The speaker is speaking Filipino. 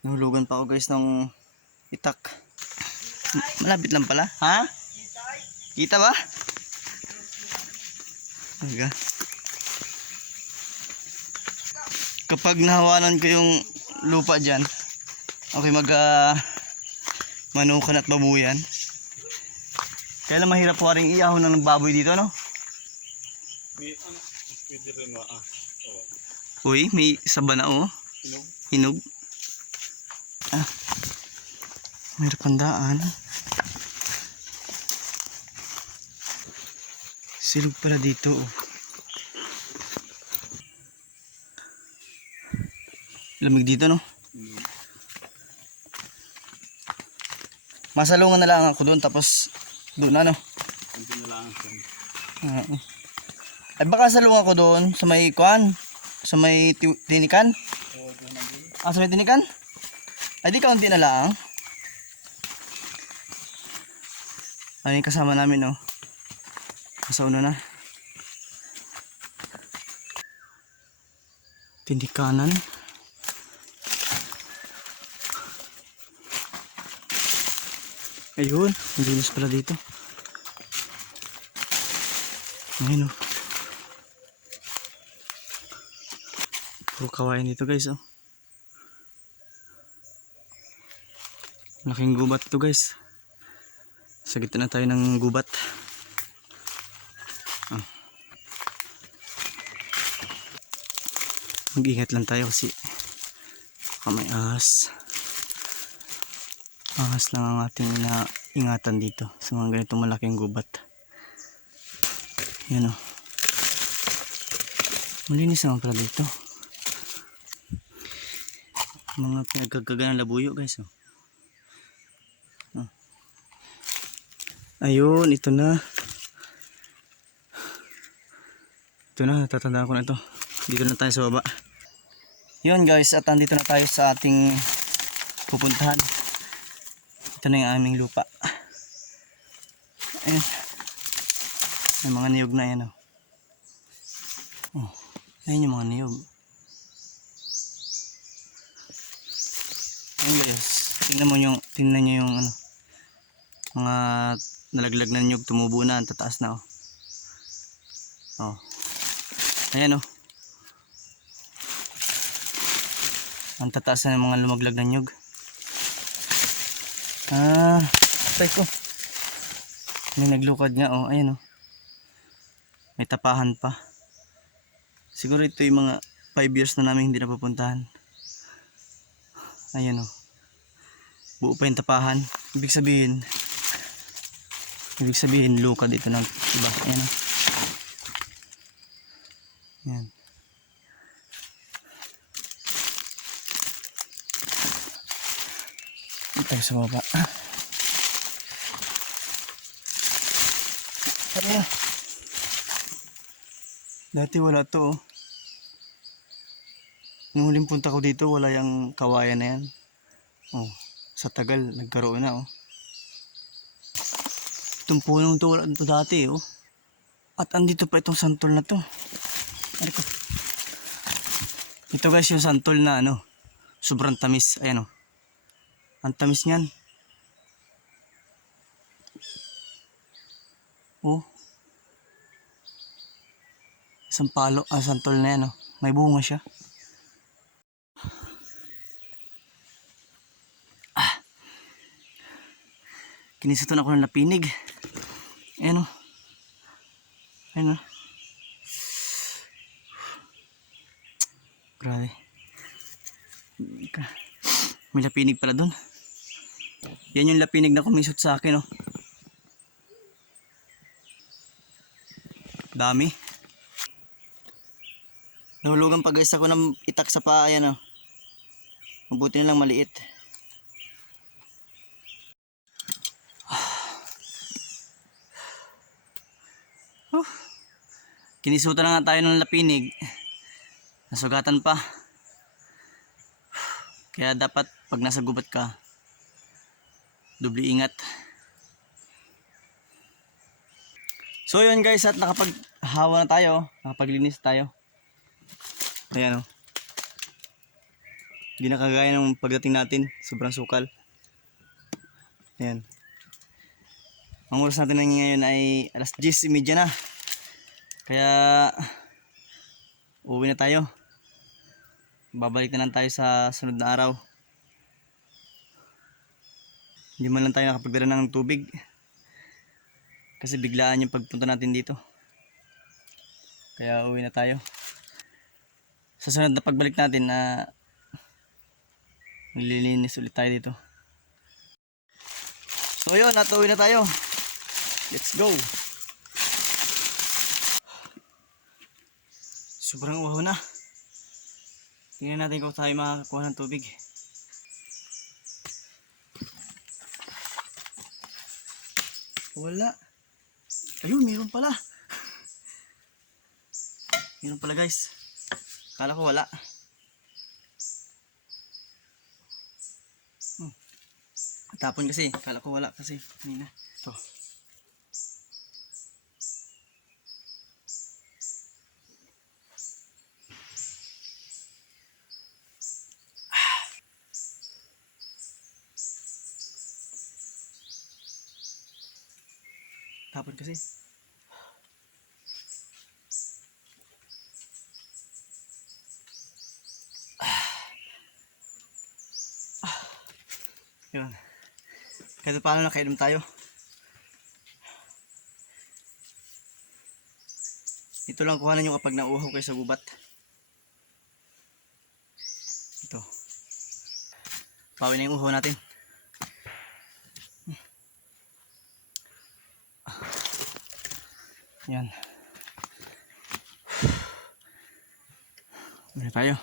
Nahulugan pa ako guys ng itak. Malapit lang pala. Ha? Kita ba? Aga. Kapag nahawanan ko yung lupa dyan, okay manukan at babuyan. Kaya lang mahirap waring iahon ng baboy dito, no? Pwede rin ba? Uy, may saba na oh. Hinog. Mahirap ang daan. Silog pala dito oh. Lamig dito, no? Masalungan na lang ako doon tapos doon ano? Hindi na lang siya. Ay baka salungan ko doon sa may kuan, sa may tinikan. Sa may tinikan? Ay di kaunti na lang. Ano yung kasama namin oh. Nasa una na. Tinikanan. Ayun, malinis pala dito. Ayun oh. Puro kawain dito guys oh. Laking gubat to guys. Sa gitna na tayo ng gubat. Mag-ingat lang tayo kasi may ahas. Ahas lang ang ating ingatan dito sa mga ganitong malaking gubat. Yan o. Malinis naman pala dito. Mga pinagkagaga ng labuyo guys o. Ayun, ito na. Ito na, natatandaan ko na ito. Dito na tayo sa baba. Yun guys, at andito na tayo sa ating pupuntahan. Ito na yung aming lupa. Ayun. May mga niyog na yan oh. Ayun yung mga niyog. Ayun guys, tingnan nyo yung ano, mga nalaglag na niyog, tumubo na, tataas na oh. Ayan oh. Ang tataas na ng mga lumaglag na niyog. Patay ko. May naglukad nga oh, ayan oh. May tapahan pa. Siguro ito yung mga 5 years na namin hindi napupuntahan. Ayan oh. Buo pa yung tapahan. Ibig sabihin lukad ito ng iba. Ayan oh. Ayan. Tayo sa baba. Ayan. Dati wala to oh. Nung huling punta ko dito wala yung kawayan na yan. Oh, sa tagal nagkaroon na oh. Itong punong to wala to dati oh. At andito pa itong santol na to. Ito guys yung santol na ano. Sobrang tamis. Ayan oh. Ang tamis niyan. Oh. Isang palo, santol na yan oh. May bunga siya. Kinisutan ako ng lapinig. Ayan oh. Ayan oh. Grabe. May lapinig pala dun. Yan yung lapinig na kumisot sa akin oh. Dami. Nahulugan pa guys ako ng itak sa paa. Ayan oh. Mabuti na lang maliit. Kinisutan na nga tayo ng lapinig. Nasugatan pa. Kaya dapat pag nasa gubat ka, doble ingat. So yun guys, at nakapaghawa na tayo, nakapaglinis tayo. Ayan o. Hindi na kagaya ng pagdating natin. Sobrang sukal. Ayan. Ang oras natin ngayon ay alas 10:30 na. Kaya uuwi na tayo. Babalik na lang tayo sa sunod na araw. Hindi man lang tayo nakapagdala ng tubig. Kasi biglaan yung pagpunta natin dito. Kaya uuwi na tayo. Sa sunod na pagbalik natin na nililinis ulit tayo dito. So yun, natuwi na tayo. Let's go. Sobrang uhaw na. Tingnan natin kung tayo makakakuha ng tubig. Wala. Ayun, meron pala. Meron pala guys. Kala ko wala. Tapon kasi. Kala ko wala kasi. Kanina. Ito. Tapon kasi. Yun. Kahit paano nakainom tayo. Ito lang kuhanan nyo kapag nauhaw kayo sa gubat. Ito. Pawin na yung uhaw natin. Yan. Muna tayo.